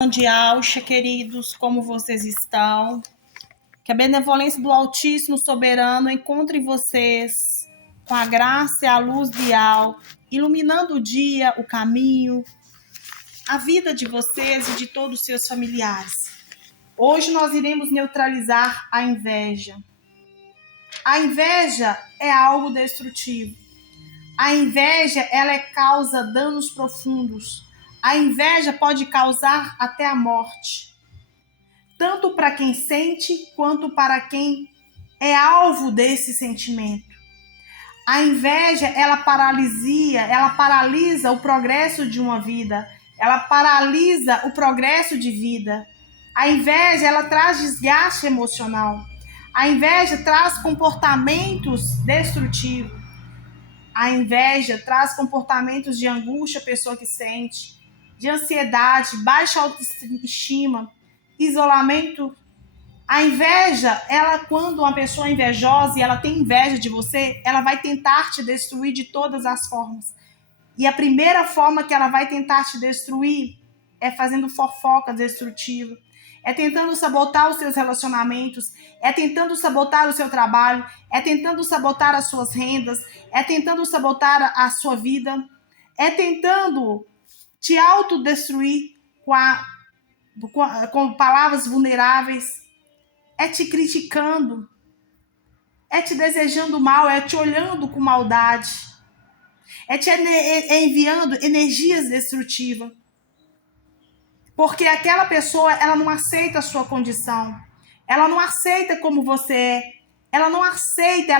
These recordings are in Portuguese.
Mundial, queridos, como vocês estão? Que a benevolência do Altíssimo Soberano encontre vocês com a graça e a luz real, iluminando o dia, o caminho, a vida de vocês e de todos os seus familiares. Hoje nós iremos neutralizar a inveja. A inveja é algo destrutivo. A inveja, ela causa danos profundos. A inveja pode causar até a morte, tanto para quem sente quanto para quem é alvo desse sentimento. A inveja, ela paralisa o progresso de uma vida, ela paralisa o progresso de vida. A inveja, ela traz desgaste emocional. A inveja traz comportamentos destrutivos. A inveja traz comportamentos de angústia, a pessoa que sente, de ansiedade, baixa autoestima, isolamento. A inveja, quando uma pessoa é invejosa e ela tem inveja de você, ela vai tentar te destruir de todas as formas. E a primeira forma que ela vai tentar te destruir é fazendo fofoca destrutiva, é tentando sabotar os seus relacionamentos, é tentando sabotar o seu trabalho, é tentando sabotar as suas rendas, é tentando sabotar a sua vida, é tentando te autodestruir com palavras vulneráveis, é te criticando, é te desejando mal, é te olhando com maldade, é te enviando energias destrutivas. Porque aquela pessoa, ela não aceita a sua condição. Ela não aceita como você é. Ela não aceita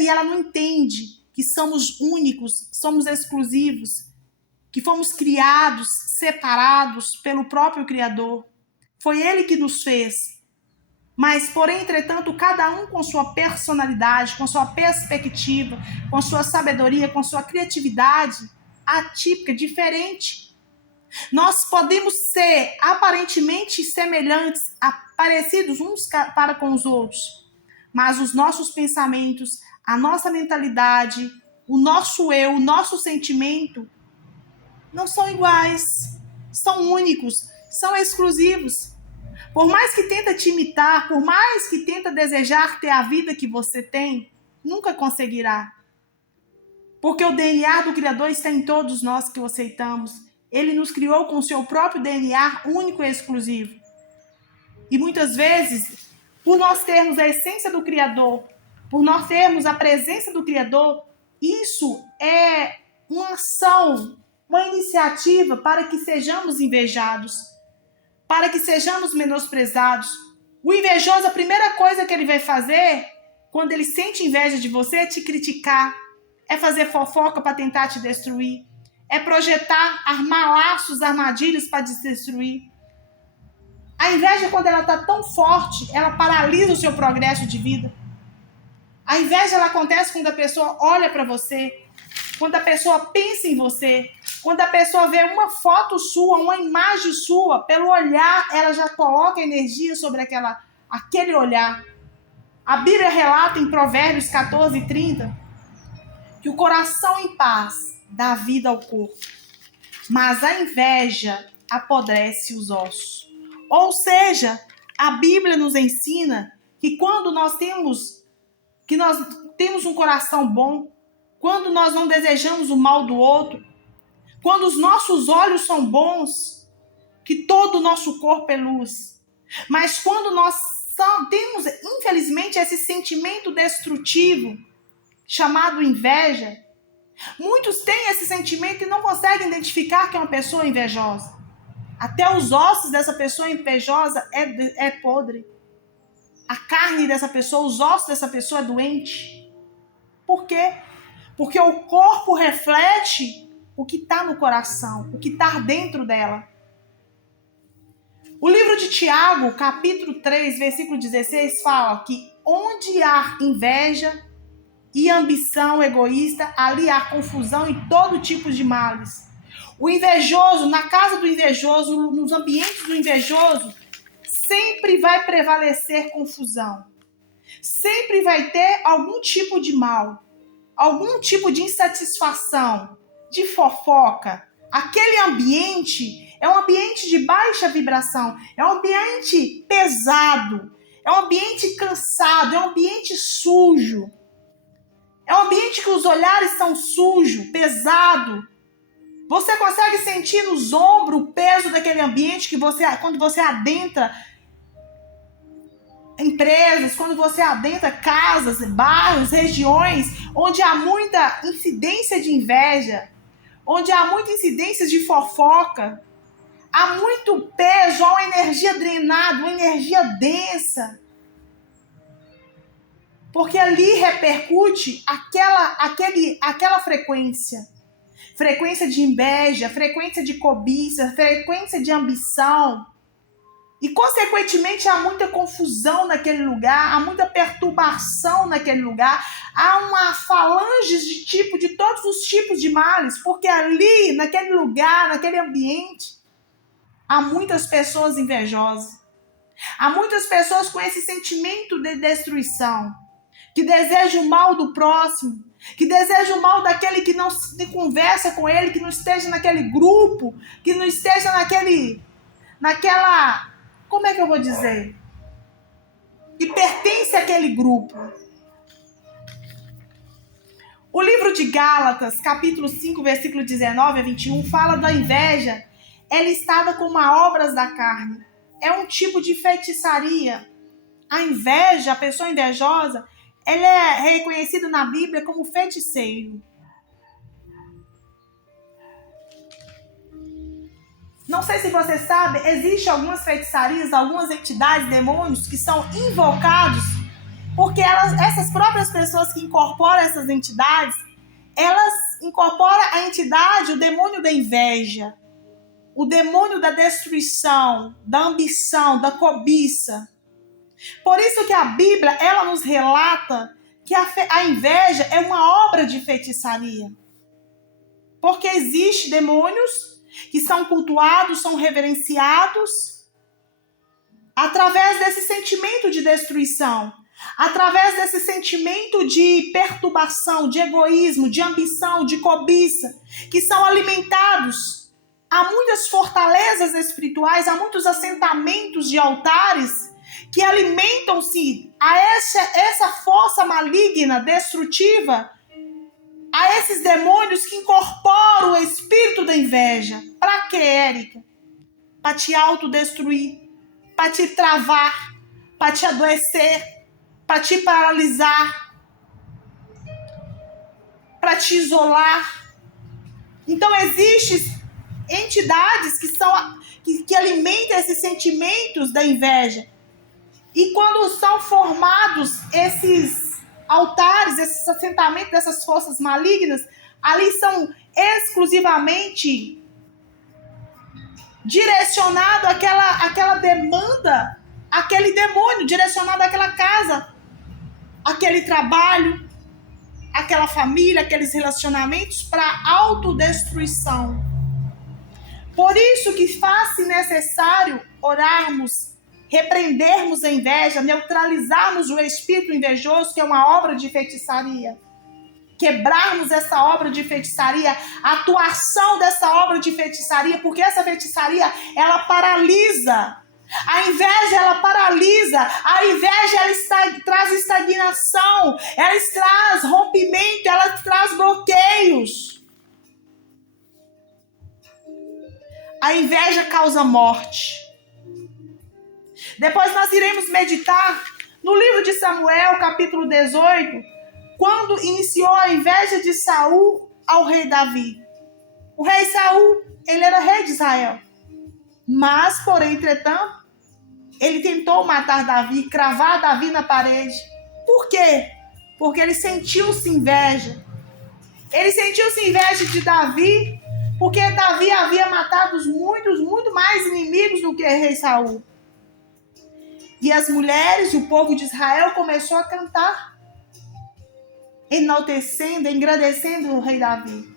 e ela não entende que somos únicos, somos exclusivos, que fomos criados, separados pelo próprio Criador. Foi Ele que nos fez. Mas, porém, entretanto, cada um com sua personalidade, com sua perspectiva, com sua sabedoria, com sua criatividade atípica, diferente. Nós podemos ser aparentemente semelhantes, parecidos uns para com os outros, mas os nossos pensamentos, a nossa mentalidade, o nosso eu, o nosso sentimento não são iguais, são únicos, são exclusivos. Por mais que tenta te imitar, por mais que tenta desejar ter a vida que você tem, nunca conseguirá. Porque o DNA do Criador está em todos nós que o aceitamos. Ele nos criou com o seu próprio DNA único e exclusivo. E muitas vezes, por nós termos a essência do Criador, por nós termos a presença do Criador, isso é uma ação, uma iniciativa para que sejamos invejados, para que sejamos menosprezados. O invejoso, a primeira coisa que ele vai fazer, quando ele sente inveja de você, é te criticar, é fazer fofoca para tentar te destruir, é projetar, armar laços, armadilhas para te destruir. A inveja, quando ela está tão forte, ela paralisa o seu progresso de vida. A inveja, ela acontece quando a pessoa olha para você, quando a pessoa pensa em você, quando a pessoa vê uma foto sua, uma imagem sua, pelo olhar, ela já coloca energia sobre aquele olhar. A Bíblia relata em Provérbios 14:30 que o coração em paz dá vida ao corpo, mas a inveja apodrece os ossos. Ou seja, a Bíblia nos ensina que quando nós temos um coração bom, quando nós não desejamos o mal do outro, quando os nossos olhos são bons, que todo o nosso corpo é luz. Mas quando nós temos, infelizmente, esse sentimento destrutivo chamado inveja, muitos têm esse sentimento e não conseguem identificar que é uma pessoa invejosa. Até os ossos dessa pessoa invejosa é podre. A carne dessa pessoa, os ossos dessa pessoa é doente. Por quê? Porque o corpo reflete o que está no coração, o que está dentro dela. O livro de Tiago, capítulo 3, versículo 16, fala que onde há inveja e ambição egoísta, ali há confusão e todo tipo de males. O invejoso, na casa do invejoso, nos ambientes do invejoso, sempre vai prevalecer confusão. Sempre vai ter algum tipo de mal, algum tipo de insatisfação, de fofoca. Aquele ambiente, É um ambiente de baixa vibração, é um ambiente pesado, é um ambiente cansado, é um ambiente sujo. É um ambiente que os olhares são sujos, pesado. Você consegue sentir nos ombros o peso daquele ambiente que quando você adentra empresas, quando você adentra casas, bairros, regiões onde há muita incidência de inveja, onde há muita incidência de fofoca, há muito peso, há uma energia drenada, uma energia densa. Porque ali repercute aquela frequência. Frequência de inveja, frequência de cobiça, frequência de ambição. E, consequentemente, há muita confusão naquele lugar, há muita perturbação naquele lugar, há uma falange de todos os tipos de males, porque ali, naquele lugar, naquele ambiente, há muitas pessoas invejosas. Há muitas pessoas com esse sentimento de destruição, que desejam o mal do próximo, que desejam o mal daquele que não se conversa com ele, que não esteja naquele grupo, que não esteja naquela, como é que eu vou dizer? Que pertence àquele grupo. O livro de Gálatas, capítulo 5, versículo 19 a 21, fala da inveja. É listada como a obras da carne. É um tipo de feitiçaria. A inveja, a pessoa invejosa, ele é reconhecido na Bíblia como feiticeiro. Não sei se você sabe, existem algumas feitiçarias, algumas entidades, demônios que são invocados, porque essas próprias pessoas que incorporam essas entidades, elas incorporam a entidade, o demônio da inveja, o demônio da destruição, da ambição, da cobiça. Por isso que a Bíblia, ela nos relata que a inveja é uma obra de feitiçaria. Porque existem demônios que são cultuados, são reverenciados através desse sentimento de destruição, através desse sentimento de perturbação, de egoísmo, de ambição, de cobiça, que são alimentados. Há muitas fortalezas espirituais, há muitos assentamentos de altares que alimentam-se a essa força maligna, destrutiva, a esses demônios que incorporam o espírito da inveja. Para quê, Érica? Para te autodestruir, para te travar, para te adoecer, para te paralisar, para te isolar. Então, existem entidades que alimentam esses sentimentos da inveja. E quando são formados esses altares, esses assentamentos dessas forças malignas, ali são exclusivamente direcionados àquela demanda, aquele demônio, direcionado àquela casa, aquele trabalho, aquela família, aqueles relacionamentos para autodestruição. Por isso que faz-se necessário orarmos, repreendermos a inveja, neutralizarmos o espírito invejoso, que é uma obra de feitiçaria. Quebrarmos essa obra de feitiçaria, a atuação dessa obra de feitiçaria, porque essa feitiçaria, ela paralisa. A inveja, ela paralisa. A inveja, ela traz estagnação, ela traz rompimento, ela traz bloqueios. A inveja causa morte. Depois nós iremos meditar no livro de Samuel, capítulo 18, quando iniciou a inveja de Saul ao rei Davi. O rei Saul, ele era rei de Israel. Mas, porém, entretanto, ele tentou matar Davi, cravar Davi na parede. Por quê? Porque ele sentiu-se inveja. Ele sentiu-se inveja de Davi, porque Davi havia matado muito mais inimigos do que o rei Saul. E as mulheres e o povo de Israel começou a cantar, enaltecendo, engrandecendo o rei Davi.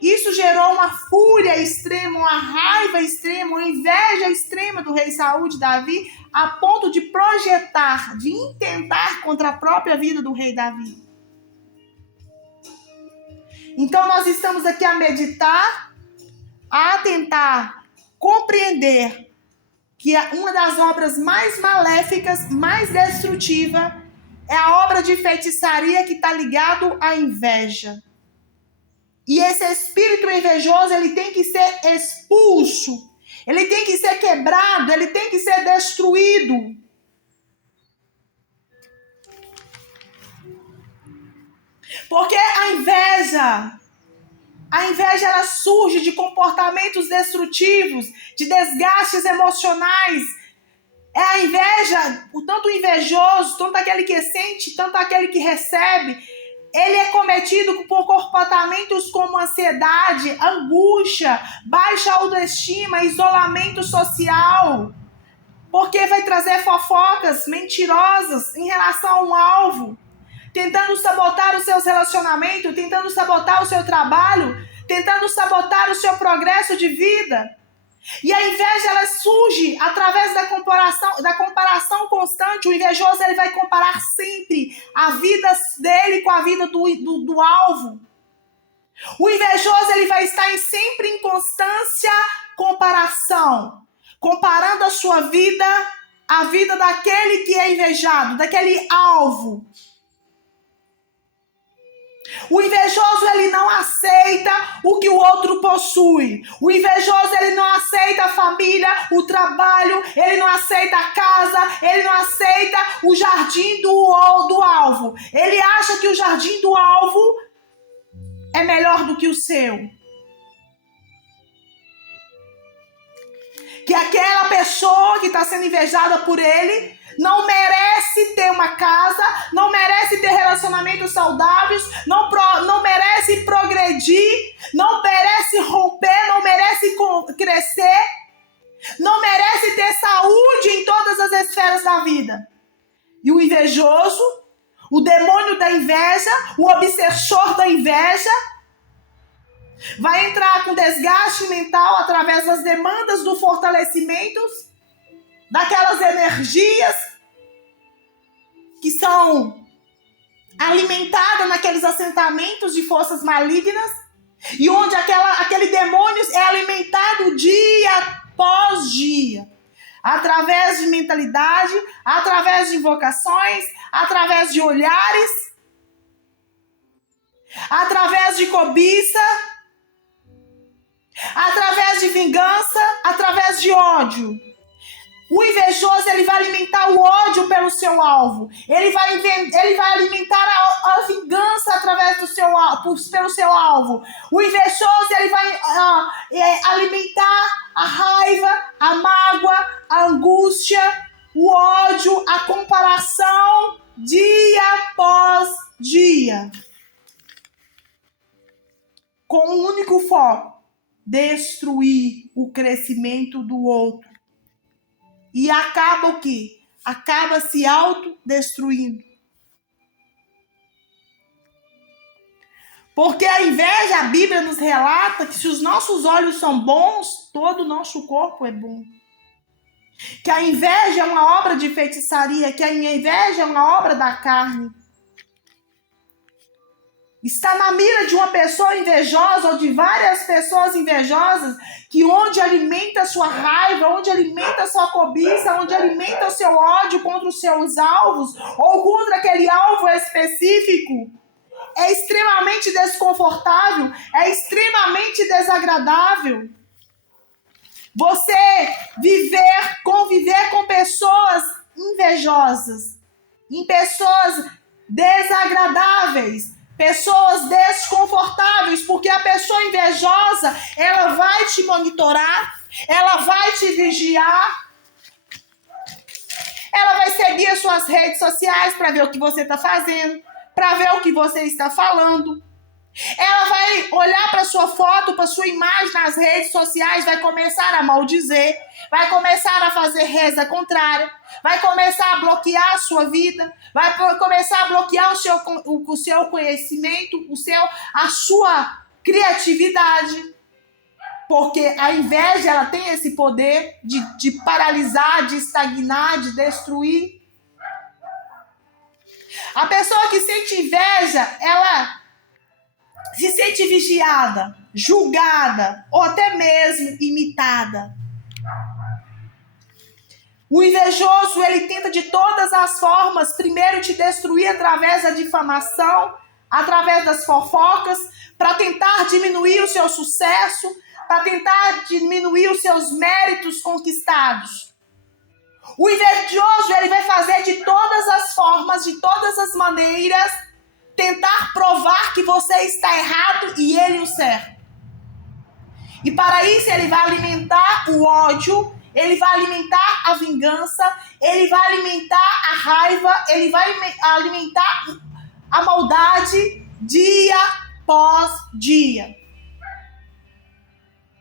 Isso gerou uma fúria extrema, uma raiva extrema, uma inveja extrema do rei Saul de Davi, a ponto de projetar, de intentar contra a própria vida do rei Davi. Então nós estamos aqui a meditar, a tentar compreender que uma das obras mais maléficas, mais destrutiva, é a obra de feitiçaria que está ligado à inveja. E esse espírito invejoso, ele tem que ser expulso, ele tem que ser quebrado, ele tem que ser destruído. Porque a inveja ela surge de comportamentos destrutivos, de desgastes emocionais. É a inveja, tanto o invejoso, tanto aquele que sente, tanto aquele que recebe, ele é cometido por comportamentos como ansiedade, angústia, baixa autoestima, isolamento social, porque vai trazer fofocas mentirosas em relação a um alvo, tentando sabotar os seus relacionamentos, tentando sabotar o seu trabalho, tentando sabotar o seu progresso de vida. E a inveja, ela surge através da comparação constante. O invejoso, ele vai comparar sempre a vida dele com a vida do alvo. O invejoso, ele vai estar sempre em constância comparação, comparando a sua vida à vida daquele que é invejado, daquele alvo. O invejoso, ele não aceita o que o outro possui. O invejoso, ele não aceita a família, o trabalho, ele não aceita a casa, ele não aceita o jardim do alvo. Ele acha que o jardim do alvo é melhor do que o seu. Que aquela pessoa que está sendo invejada por ele não merece ter uma casa, não merece ter relacionamentos saudáveis, não merece progredir, não merece romper, não merece crescer, não merece ter saúde em todas as esferas da vida. E o invejoso, o demônio da inveja, o obsessor da inveja, vai entrar com desgaste mental através das demandas do fortalecimento, daquelas energias que são alimentadas naqueles assentamentos de forças malignas, e onde aquele demônio é alimentado dia após dia, através de mentalidade, através de invocações, através de olhares, através de cobiça, através de vingança, através de ódio. O invejoso, ele vai alimentar o ódio pelo seu alvo. Ele vai alimentar a vingança através pelo seu alvo. O invejoso, ele vai alimentar a raiva, a mágoa, a angústia, o ódio, a comparação, dia após dia. Com um único foco: destruir o crescimento do outro. E acaba o quê? Acaba se autodestruindo. Porque a inveja, a Bíblia nos relata que se os nossos olhos são bons, todo o nosso corpo é bom. Que a inveja é uma obra de feitiçaria, que a inveja é uma obra da carne. Está na mira de uma pessoa invejosa ou de várias pessoas invejosas, que onde alimenta a sua raiva, onde alimenta a sua cobiça, onde alimenta o seu ódio contra os seus alvos ou contra aquele alvo específico, é extremamente desconfortável, é extremamente desagradável. Você conviver com pessoas invejosas, em pessoas desagradáveis, pessoas desconfortáveis, porque a pessoa invejosa, ela vai te monitorar, ela vai te vigiar, ela vai seguir as suas redes sociais para ver o que você está fazendo, para ver o que você está falando. Ela vai olhar para sua foto, para sua imagem nas redes sociais, vai começar a maldizer, vai começar a fazer reza contrária, vai começar a bloquear a sua vida, vai começar a bloquear o seu conhecimento, a sua criatividade. Porque a inveja, ela tem esse poder de paralisar, de estagnar, de destruir. A pessoa que sente inveja, ela se sente vigiada. julgada ou até mesmo imitada. O invejoso, ele tenta de todas as formas, primeiro te destruir através da difamação, através das fofocas, para tentar diminuir o seu sucesso, para tentar diminuir os seus méritos conquistados. O invejoso, ele vai fazer de todas as formas, de todas as maneiras, tentar provar que você está errado e ele o certo. E para isso ele vai alimentar o ódio, ele vai alimentar a vingança, ele vai alimentar a raiva, ele vai alimentar a maldade dia após dia.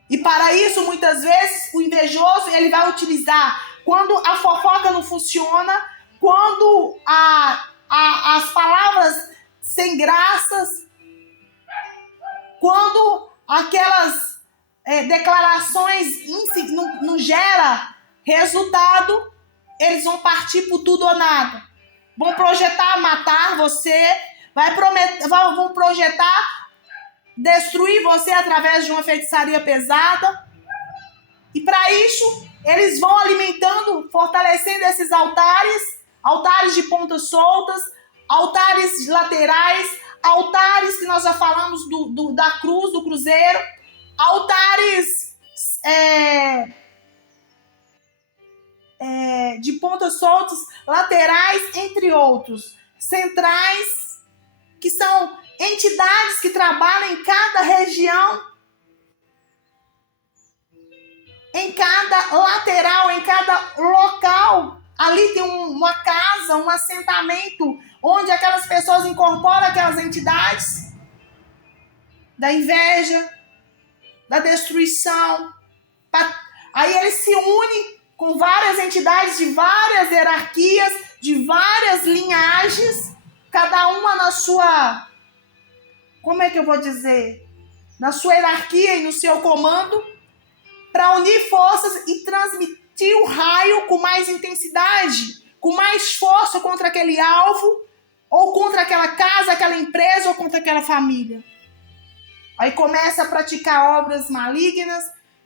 E para isso, muitas vezes, o invejoso ele vai utilizar quando a fofoca não funciona, quando as palavras sem graças, quando aquelas declarações não gera resultado, eles vão partir por tudo ou nada. Vão projetar matar você, vão projetar destruir você através de uma feitiçaria pesada. E para isso, eles vão alimentando, fortalecendo esses altares de pontas soltas, altares laterais, altares que nós já falamos da cruz, do cruzeiro, altares de pontas soltas, laterais, entre outros, centrais, que são entidades que trabalham em cada região, em cada lateral, em cada local. Ali tem uma casa, um assentamento, onde aquelas pessoas incorporam aquelas entidades da inveja, da destruição. Aí eles se unem com várias entidades de várias hierarquias, de várias linhagens, cada uma na sua, como é que eu vou dizer? Na sua hierarquia e no seu comando, para unir forças e transmitir o raio com mais intensidade, com mais força contra aquele alvo, ou contra aquela casa, aquela empresa, ou contra aquela família. Aí começa a praticar obras malignas,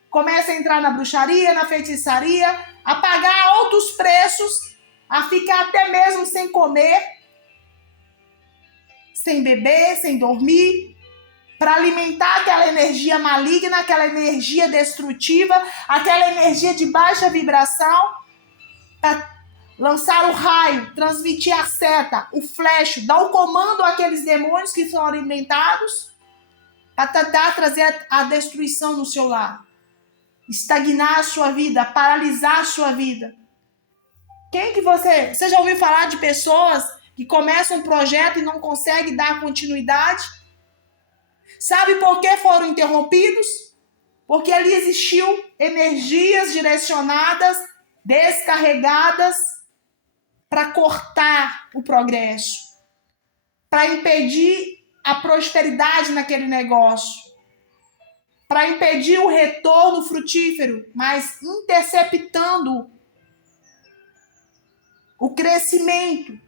começa a entrar na bruxaria, na feitiçaria, a pagar altos preços, a ficar até mesmo sem comer, sem beber, sem dormir, para alimentar aquela energia maligna, aquela energia destrutiva, aquela energia de baixa vibração, para lançar o raio, transmitir a seta, o flash, dar o comando àqueles demônios que são alimentados, para tentar trazer a destruição no seu lar, estagnar a sua vida, paralisar a sua vida. Você já ouviu falar de pessoas que começam um projeto e não conseguem dar continuidade? Sabe por que foram interrompidos? Porque ali existiu energias direcionadas, descarregadas para cortar o progresso, para impedir a prosperidade naquele negócio, para impedir o retorno frutífero, mas interceptando o crescimento.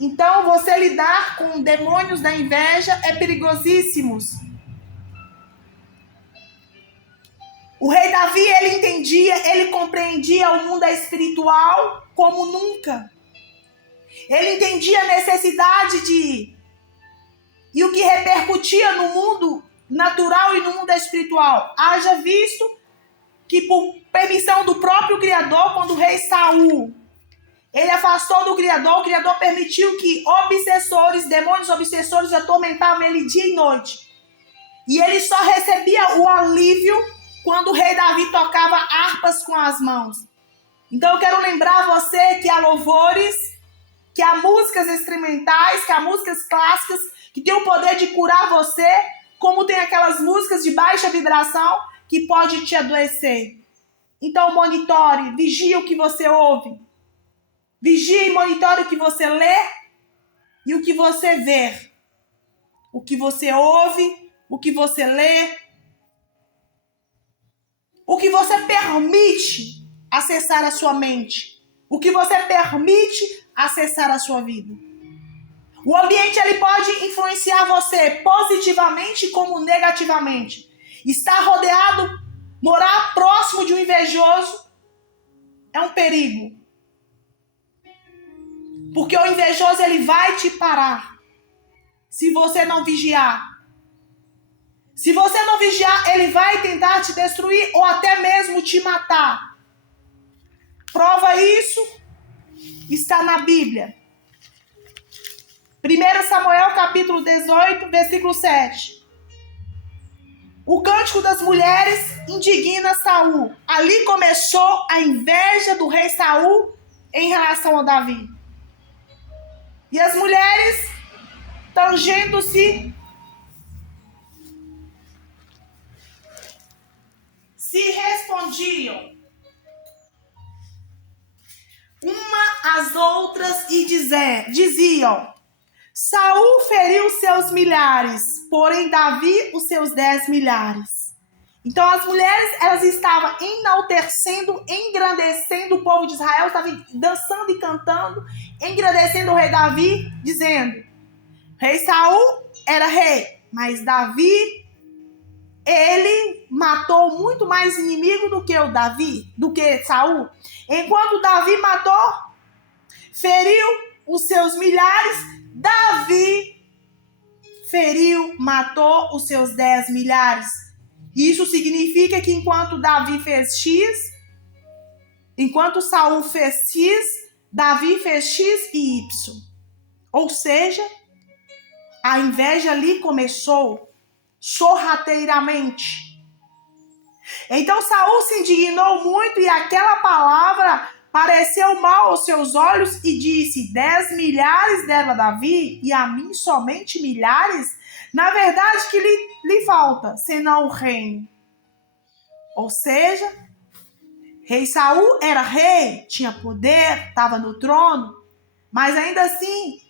Então, você lidar com demônios da inveja é perigosíssimo. O rei Davi, ele compreendia o mundo espiritual como nunca. Ele entendia a necessidade e o que repercutia no mundo natural e no mundo espiritual. Haja visto que, por permissão do próprio Criador, quando o rei Saul ele afastou do Criador, o Criador permitiu que demônios obsessores atormentavam ele dia e noite. E ele só recebia o alívio quando o rei Davi tocava harpas com as mãos. Então eu quero lembrar você que há louvores, que há músicas instrumentais, que há músicas clássicas, que tem o poder de curar você, como tem aquelas músicas de baixa vibração que pode te adoecer. Então monitore, vigie o que você ouve. Vigie e monitore o que você lê e o que você vê. O que você ouve, o que você lê, o que você permite acessar a sua mente, o que você permite acessar a sua vida. O ambiente ele pode influenciar você positivamente como negativamente. Estar rodeado, morar próximo de um invejoso é um perigo. Porque o invejoso ele vai te parar se você não vigiar. Se você não vigiar, ele vai tentar te destruir ou até mesmo te matar. Prova isso está na Bíblia. 1 Samuel capítulo 18, versículo 7. O cântico das mulheres indigna Saul. Ali começou a inveja do rei Saul em relação a Davi. E as mulheres, tangendo-se, se respondiam uma às outras e diziam: Saul feriu seus milhares, porém Davi os seus 10 milhares. Então as mulheres, elas estavam enaltecendo, engrandecendo o povo de Israel, estavam dançando e cantando, engrandecendo o rei Davi, dizendo: rei Saul era rei, mas Davi, ele matou muito mais inimigo do que Saul. Enquanto Davi feriu os seus milhares, Davi matou os seus 10 milhares. Isso significa que enquanto Saul fez X, Davi fez X e Y. Ou seja, a inveja ali começou sorrateiramente. Então Saul se indignou muito e aquela palavra pareceu mal aos seus olhos e disse: 10 milhares dela Davi e a mim somente milhares? Na verdade, que lhe falta, senão o reino. Ou seja, rei Saul era rei, tinha poder, estava no trono, mas ainda assim,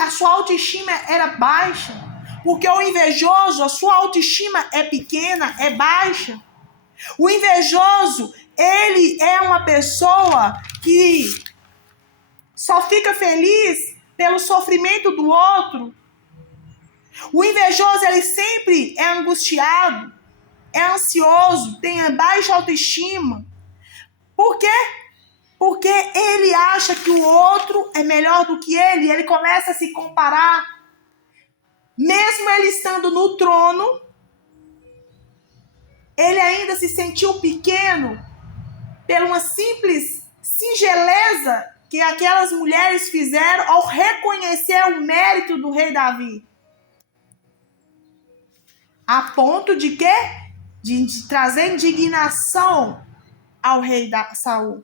a sua autoestima era baixa. Porque o invejoso, a sua autoestima é pequena, é baixa. O invejoso, ele é uma pessoa que só fica feliz pelo sofrimento do outro. O invejoso, ele sempre é angustiado, é ansioso, tem baixa autoestima. Por quê? Porque ele acha que o outro é melhor do que ele, e ele começa a se comparar. Mesmo ele estando no trono, ele ainda se sentiu pequeno por uma simples singeleza que aquelas mulheres fizeram ao reconhecer o mérito do rei Davi. A ponto de quê? De trazer indignação ao rei Saul.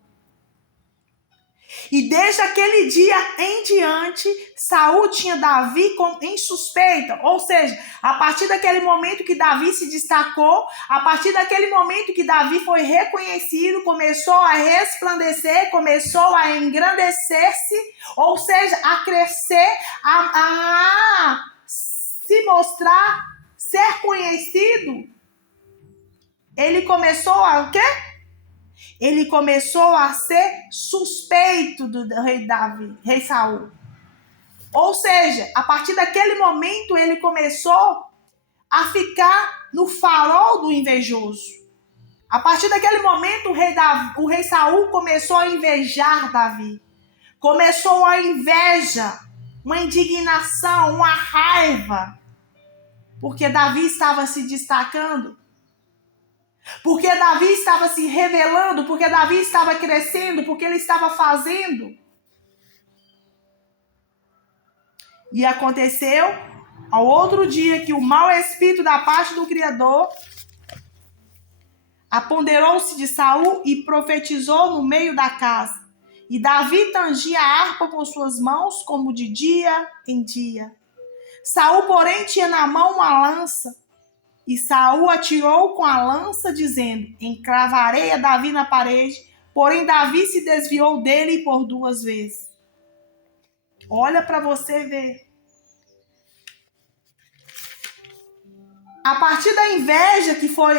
E desde aquele dia em diante, Saul tinha Davi em suspeita. Ou seja, a partir daquele momento que Davi se destacou, a partir daquele momento que Davi foi reconhecido, começou a resplandecer, começou a engrandecer-se, ou seja, a crescer, a se mostrar, ser conhecido. Ele começou a o quê? Ele começou a ser suspeito do rei Saul. Ou seja, a partir daquele momento ele começou a ficar no farol do invejoso. A partir daquele momento o rei Saul começou a invejar Davi. Começou a inveja, uma indignação, uma raiva. Porque Davi estava se destacando. Porque Davi estava se revelando, porque Davi estava crescendo, porque ele estava fazendo. E aconteceu ao outro dia que o mau espírito da parte do Criador apoderou-se de Saul e profetizou no meio da casa. E Davi tangia a harpa com suas mãos como de dia em dia. Saul, porém, tinha na mão uma lança. E Saul atirou com a lança, dizendo: encravarei a Davi na parede. Porém, Davi se desviou dele por 2 vezes. Olha para você ver. A partir da inveja que foi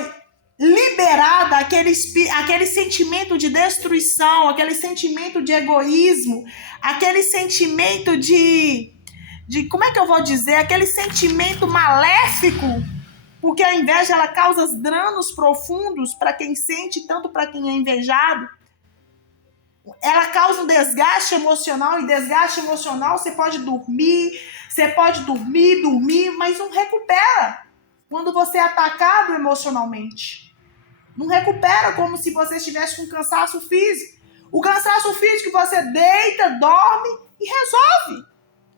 liberada, aquele sentimento de destruição, aquele sentimento de egoísmo, aquele sentimento de como é que eu vou dizer, aquele sentimento maléfico, porque a inveja ela causa danos profundos para quem sente, tanto para quem é invejado. Ela causa um desgaste emocional, e desgaste emocional você pode dormir, mas não recupera quando você é atacado emocionalmente. Não recupera como se você estivesse com cansaço físico. O cansaço físico você deita, dorme e resolve.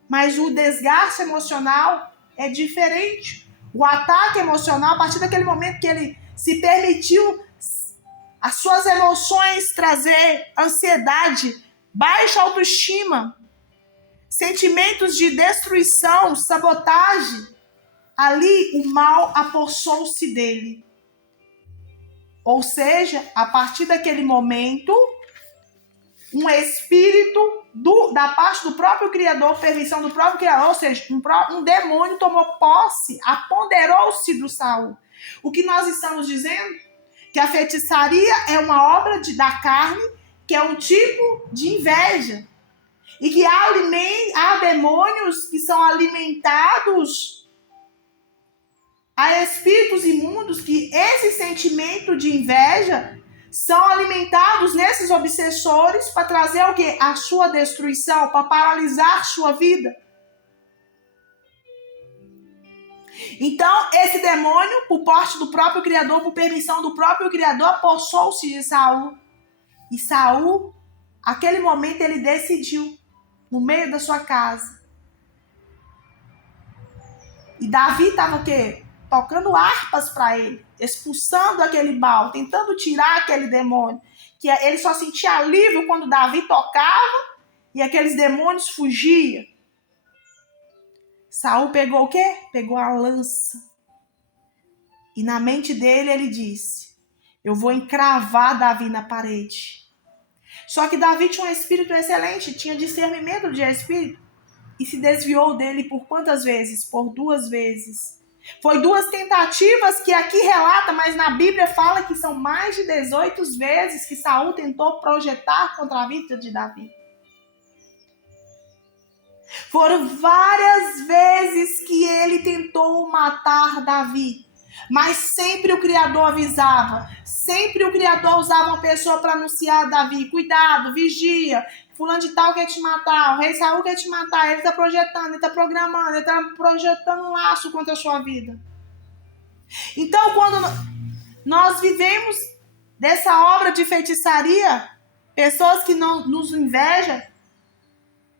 Mas o desgaste emocional é diferente. O ataque emocional, a partir daquele momento que ele se permitiu as suas emoções trazer ansiedade, baixa autoestima, sentimentos de destruição, sabotagem, ali o mal apossou-se dele. Ou seja, a partir daquele momento, um espírito da parte do próprio Criador, permissão do próprio Criador, ou seja, um demônio tomou posse, apoderou-se do Saul. O que nós estamos dizendo? Que a feitiçaria é uma obra da carne, que é um tipo de inveja. E que há demônios que são alimentados, há espíritos imundos que esse sentimento de inveja são alimentados nesses obsessores para trazer o quê? A sua destruição, para paralisar sua vida. Então, esse demônio, por parte do próprio Criador, por permissão do próprio Criador, apossou-se de Saul. E Saul, aquele momento, ele decidiu, no meio da sua casa. E Davi estava o quê? Tocando harpas para ele, expulsando aquele mal, tentando tirar aquele demônio. Que ele só sentia alívio quando Davi tocava e aqueles demônios fugiam. Saul pegou o quê? Pegou a lança. E na mente dele ele disse: eu vou encravar Davi na parede. Só que Davi tinha um espírito excelente, tinha discernimento de espírito. E se desviou dele por quantas vezes? Por 2 vezes. Foi 2 tentativas que aqui relata, mas na Bíblia fala que são mais de 18 vezes que Saul tentou projetar contra a vida de Davi. Foram várias vezes que ele tentou matar Davi. Mas sempre o Criador avisava. Sempre o Criador usava uma pessoa para anunciar a Davi. Cuidado, vigia. Fulano de tal quer te matar. O rei Saul quer te matar. Ele está projetando, ele está programando, ele está projetando um laço contra a sua vida. Então, quando nós vivemos dessa obra de feitiçaria, pessoas que não nos invejam,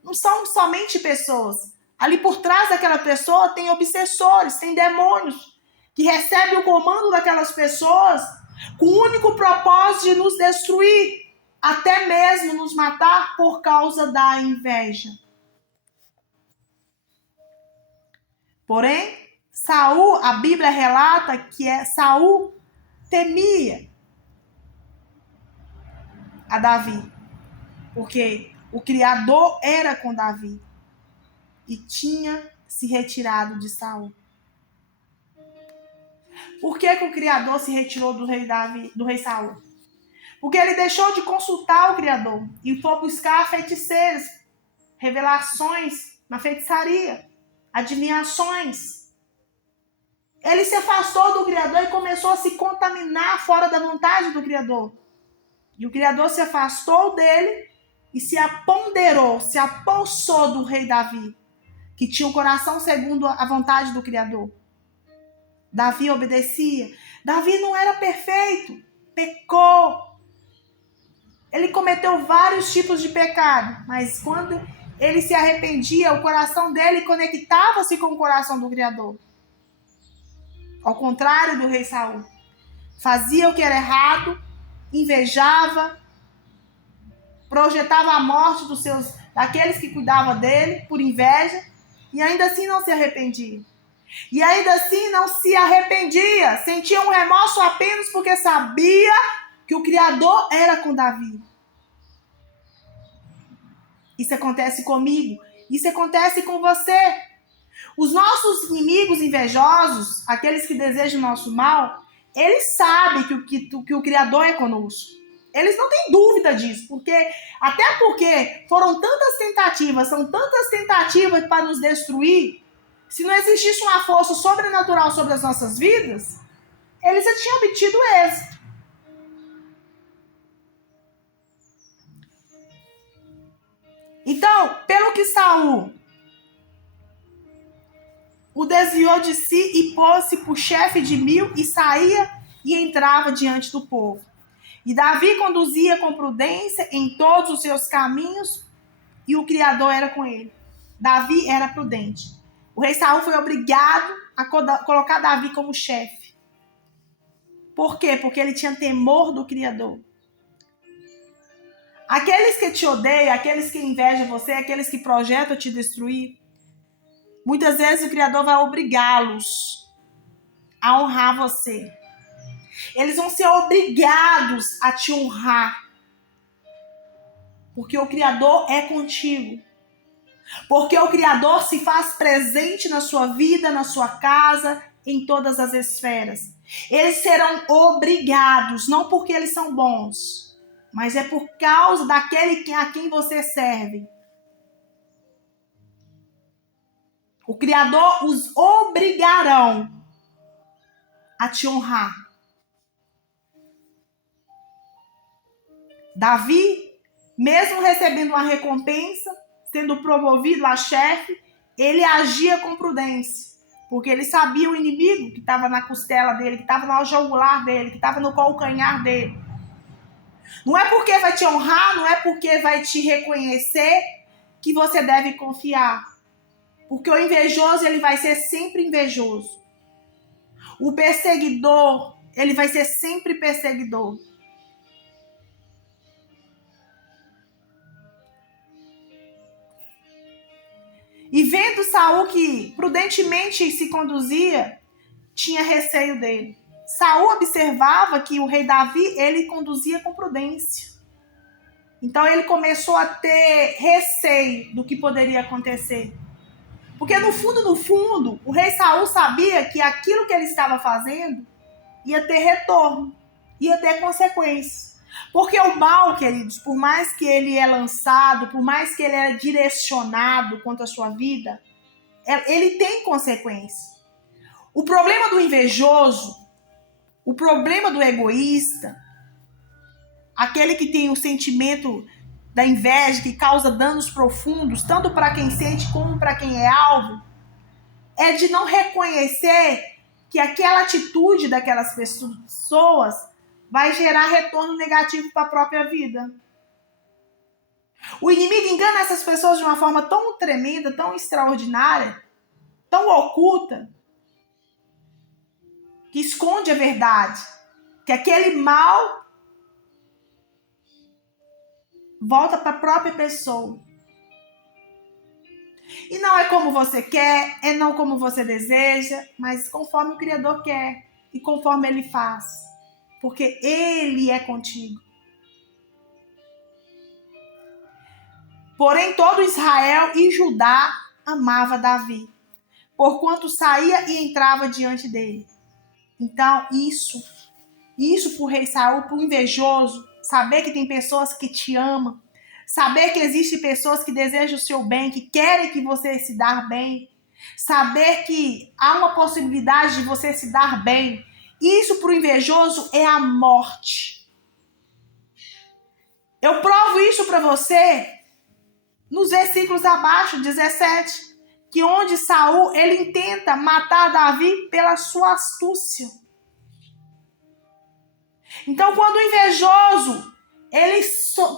não são somente pessoas. Ali por trás daquela pessoa tem obsessores, tem demônios que recebem o comando daquelas pessoas com o único propósito de nos destruir, até mesmo nos matar por causa da inveja. Porém, Saul, a Bíblia relata que Saul temia a Davi, porque o Criador era com Davi e tinha se retirado de Saul. Por que o Criador se retirou do rei Saul? Porque ele deixou de consultar o Criador e foi buscar feiticeiros, revelações na feitiçaria, adivinhações. Ele se afastou do Criador e começou a se contaminar fora da vontade do Criador. E o Criador se afastou dele e se apoderou, se apossou do rei Davi, que tinha o coração segundo a vontade do Criador. Davi obedecia. Davi não era perfeito, pecou. Ele cometeu vários tipos de pecado, mas quando ele se arrependia, o coração dele conectava-se com o coração do Criador. Ao contrário do rei Saul. Fazia o que era errado, invejava, projetava a morte daqueles que cuidavam dele por inveja, e ainda assim não se arrependia. E ainda assim não se arrependia, sentia um remorso apenas porque sabia que o Criador era com Davi. Isso acontece comigo, isso acontece com você. Os nossos inimigos invejosos, aqueles que desejam o nosso mal, eles sabem que o Criador é conosco. Eles não têm dúvida disso, até porque foram tantas tentativas, são tantas tentativas para nos destruir. Se não existisse uma força sobrenatural sobre as nossas vidas, eles já tinham obtido êxito. Então, pelo que Saul o desviou de si e pôs-se por chefe de 1000 e saía e entrava diante do povo. E Davi conduzia com prudência em todos os seus caminhos e o Criador era com ele. Davi era prudente. O rei Saul foi obrigado a colocar Davi como chefe. Por quê? Porque ele tinha temor do Criador. Aqueles que te odeiam, aqueles que invejam você, aqueles que projetam te destruir, muitas vezes o Criador vai obrigá-los a honrar você. Eles vão ser obrigados a te honrar. Porque o Criador é contigo. Porque o Criador se faz presente na sua vida, na sua casa, em todas as esferas. Eles serão obrigados, não porque eles são bons, mas é por causa daquele a quem você serve. O Criador os obrigarão a te honrar. Davi, mesmo recebendo uma recompensa, sendo promovido a chefe, ele agia com prudência, porque ele sabia o inimigo que estava na costela dele, que estava no jugular dele, que estava no calcanhar dele. Não é porque vai te honrar, não é porque vai te reconhecer que você deve confiar. Porque o invejoso, ele vai ser sempre invejoso. O perseguidor, ele vai ser sempre perseguidor. E vendo Saul que prudentemente se conduzia, tinha receio dele. Saul observava que o rei Davi, ele conduzia com prudência. Então ele começou a ter receio do que poderia acontecer. Porque no fundo, o rei Saul sabia que aquilo que ele estava fazendo ia ter retorno, ia ter consequências. Porque o mal, queridos, por mais que ele é lançado, por mais que ele é direcionado contra a sua vida, ele tem consequências. O problema do invejoso, o problema do egoísta, aquele que tem o sentimento da inveja, que causa danos profundos, tanto para quem sente como para quem é alvo, é de não reconhecer que aquela atitude daquelas pessoas vai gerar retorno negativo para a própria vida. O inimigo engana essas pessoas de uma forma tão tremenda, tão extraordinária, tão oculta, que esconde a verdade, que aquele mal volta para a própria pessoa. E não é como você quer, é não como você deseja, mas conforme o Criador quer e conforme Ele faz. Porque Ele é contigo. Porém, todo Israel e Judá amava Davi, porquanto saía e entrava diante dele. Então, isso para o rei Saul, para o invejoso, saber que tem pessoas que te amam, saber que existem pessoas que desejam o seu bem, que querem que você se dar bem, saber que há uma possibilidade de você se dar bem, isso para o invejoso é a morte. Eu provo isso para você nos versículos abaixo, 17, que onde Saul, ele tenta matar Davi pela sua astúcia. Então, quando o invejoso,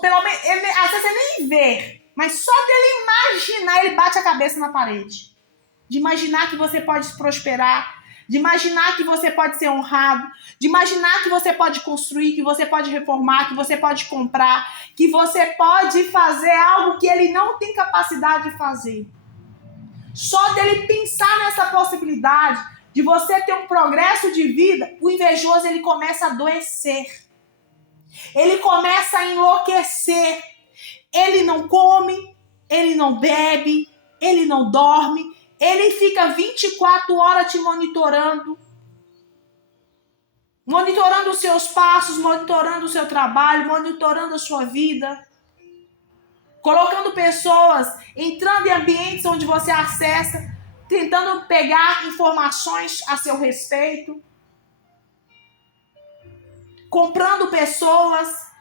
pelo menos, às vezes ele nem vê, mas só dele imaginar, ele bate a cabeça na parede. De imaginar que você pode prosperar, de imaginar que você pode ser honrado, de imaginar que você pode construir, que você pode reformar, que você pode comprar, que você pode fazer algo que ele não tem capacidade de fazer. Só dele pensar nessa possibilidade de você ter um progresso de vida, o invejoso ele começa a adoecer. Ele começa a enlouquecer. Ele não come, ele não bebe, ele não dorme. Ele fica 24 horas te monitorando. monitorando os seus passos, monitorando o seu trabalho, monitorando a sua vida, colocando pessoas, entrando em ambientes onde você acessa, tentando pegar informações a seu respeito, comprando pessoas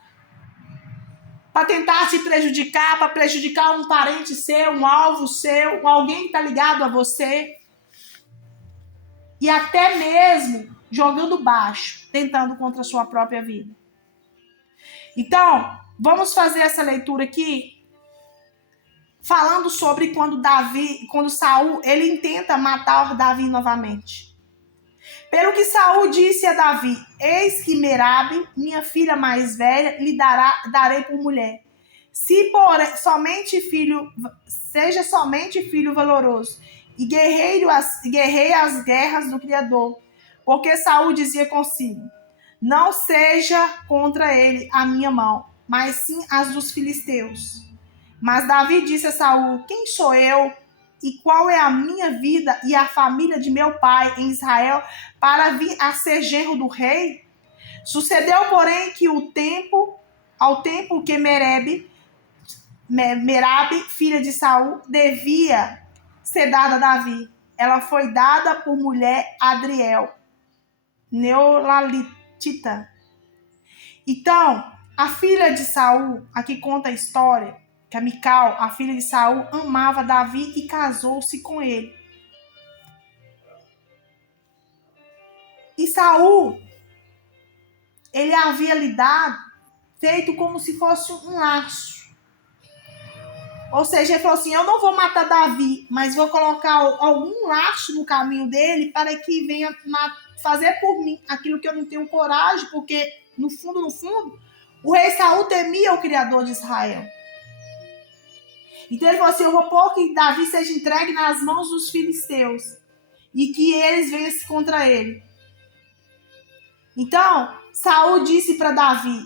para tentar te prejudicar, para prejudicar um parente seu, um alvo seu, alguém que está ligado a você. E até mesmo jogando baixo, tentando contra a sua própria vida. Então, vamos fazer essa leitura aqui, falando sobre quando Saul, ele tenta matar Davi novamente. Pelo que Saul disse a Davi: eis que Merabe, minha filha mais velha, lhe darei por mulher. Seja somente filho valoroso, e guerreie as guerras do Criador. Porque Saul dizia consigo: não seja contra ele a minha mão, mas sim as dos filisteus. Mas Davi disse a Saul: quem sou eu? E qual é a minha vida e a família de meu pai em Israel para vir a ser genro do rei? Sucedeu, porém, que ao tempo que Merabe, filha de Saul, devia ser dada a Davi, ela foi dada por mulher a Adriel, neolalitita. Então, a filha de Saul, aqui conta a história, que a Mical, a filha de Saul, amava Davi e casou-se com ele. E Saul, ele havia lhe dado, feito como se fosse um laço. Ou seja, ele falou assim: eu não vou matar Davi, mas vou colocar algum laço no caminho dele para que venha fazer por mim aquilo que eu não tenho coragem, porque no fundo, o rei Saul temia o Criador de Israel. Então ele falou assim: eu vou pôr que Davi seja entregue nas mãos dos filisteus e que eles venham contra ele. Então, Saul disse para Davi: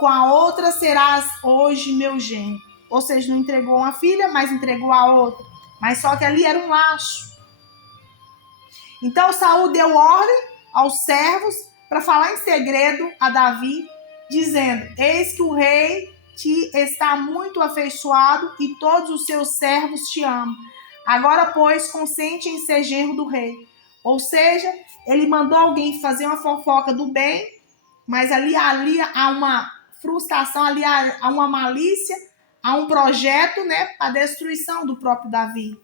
com a outra serás hoje meu genro. Ou seja, não entregou uma filha, mas entregou a outra. Mas só que ali era um laço. Então Saul deu ordem aos servos para falar em segredo a Davi, dizendo: eis que o rei te está muito afeiçoado e todos os seus servos te amam. Agora, pois, consente em ser genro do rei. Ou seja, ele mandou alguém fazer uma fofoca do bem, mas ali há uma frustração, ali há uma malícia, há um projeto, né, para a destruição do próprio Davi.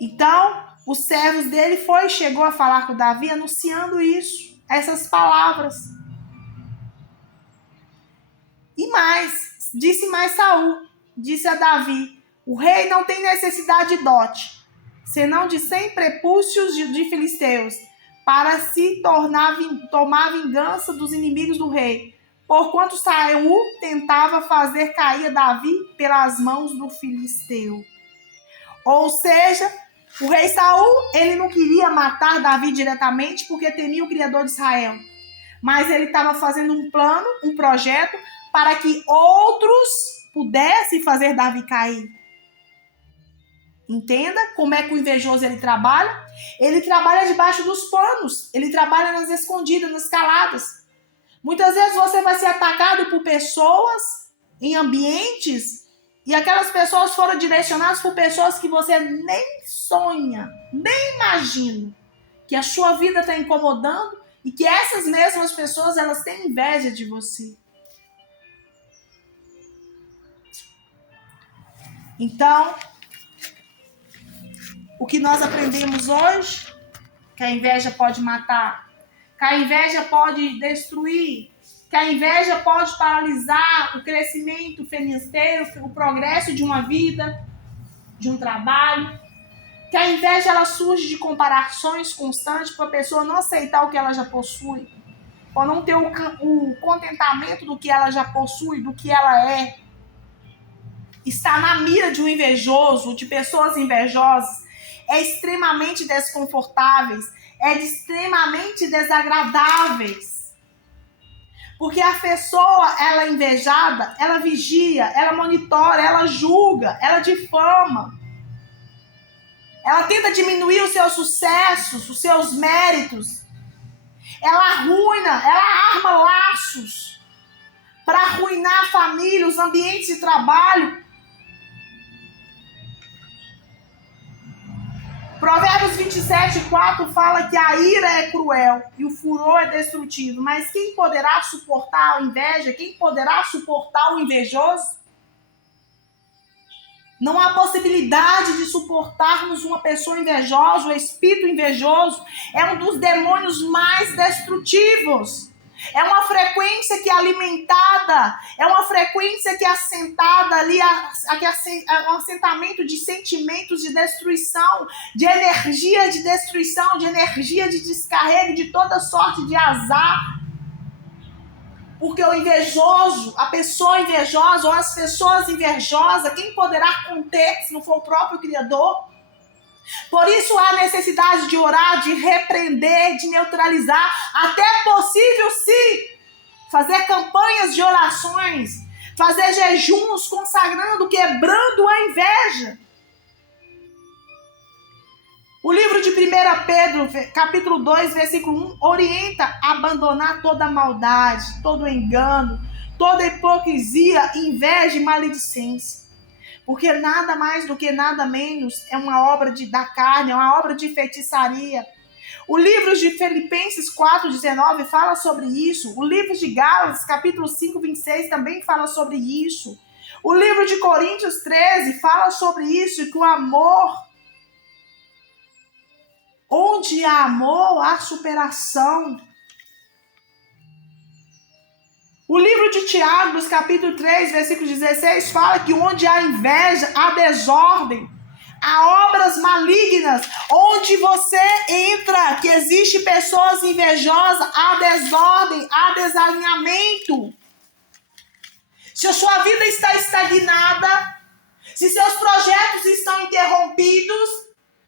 Então, os servos dele chegou a falar com Davi, anunciando isso, essas palavras. E mais, disse Saul, disse a Davi: o rei não tem necessidade de dote, senão de 100 prepúcios de filisteus, para se tomar vingança dos inimigos do rei, porquanto Saul tentava fazer cair Davi pelas mãos do filisteu. Ou seja, o rei Saul, ele não queria matar Davi diretamente porque temia o Criador de Israel, mas ele estava fazendo um plano, um projeto, para que outros pudessem fazer Davi cair. Entenda como é que o invejoso ele trabalha? Ele trabalha debaixo dos panos, ele trabalha nas escondidas, nas caladas. Muitas vezes você vai ser atacado por pessoas em ambientes e aquelas pessoas foram direcionadas por pessoas que você nem sonha, nem imagina que a sua vida está incomodando e que essas mesmas pessoas elas têm inveja de você. Então, o que nós aprendemos hoje, que a inveja pode matar, que a inveja pode destruir, que a inveja pode paralisar o crescimento financeiro, o progresso de uma vida, de um trabalho, que a inveja ela surge de comparações constantes para a pessoa não aceitar o que ela já possui, para não ter o contentamento do que ela já possui, do que ela é. Estar na mira de um invejoso, de pessoas invejosas, é extremamente desconfortáveis, é extremamente desagradáveis. Porque a pessoa, ela é invejada, ela vigia, ela monitora, ela julga, ela difama. Ela tenta diminuir os seus sucessos, os seus méritos. Ela arruina, ela arma laços para arruinar a família, os ambientes de trabalho. Provérbios 27:4 fala que a ira é cruel e o furor é destrutivo. Mas quem poderá suportar a inveja? Quem poderá suportar o invejoso? Não há possibilidade de suportarmos uma pessoa invejosa. O espírito invejoso é um dos demônios mais destrutivos. É uma frequência que é alimentada, é uma frequência que é assentada ali, é um assentamento de sentimentos de destruição, de energia de destruição, de energia de descarrego, de toda sorte de azar. Porque o invejoso, a pessoa invejosa ou as pessoas invejosas, quem poderá conter se não for o próprio Criador? Por isso há necessidade de orar, de repreender, de neutralizar, até possível sim, fazer campanhas de orações, fazer jejuns, consagrando, quebrando a inveja. O livro de 1 Pedro, capítulo 2, versículo 1, orienta a abandonar toda maldade, todo engano, toda hipocrisia, inveja e maledicência. Porque nada mais do que nada menos é uma obra da carne, é uma obra de feitiçaria. O livro de Filipenses 4:19 fala sobre isso. O livro de Gálatas, capítulo 5:26, também fala sobre isso. O livro de Coríntios 13 fala sobre isso, que o amor, onde há amor, há superação. O livro de Tiago, capítulo 3, versículo 16, fala que onde há inveja, há desordem, há obras malignas. Onde você entra, que existe pessoas invejosas, há desordem, há desalinhamento. Se a sua vida está estagnada, se seus projetos estão interrompidos,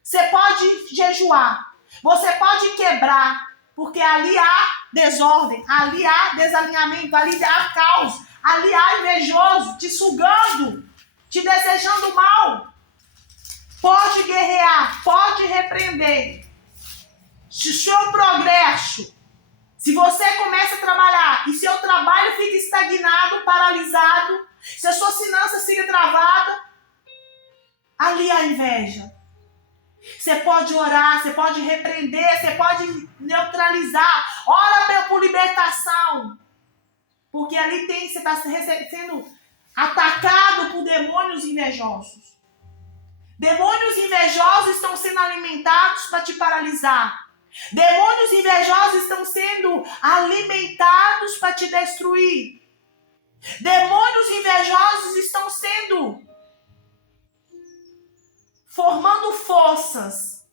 você pode jejuar, você pode quebrar, porque ali há desordem, ali há desalinhamento, ali há caos, ali há invejoso te sugando, te desejando mal. Pode guerrear, pode repreender. Se o seu progresso, se você começa a trabalhar e seu trabalho fica estagnado, paralisado, se a sua finança fica travada, ali há inveja. Você pode orar, você pode repreender, você pode neutralizar. Ora por libertação. Porque ali você está sendo atacado por demônios invejosos. Demônios invejosos estão sendo alimentados para te paralisar. Demônios invejosos estão sendo alimentados para te destruir. Demônios invejosos estão sendo formando forças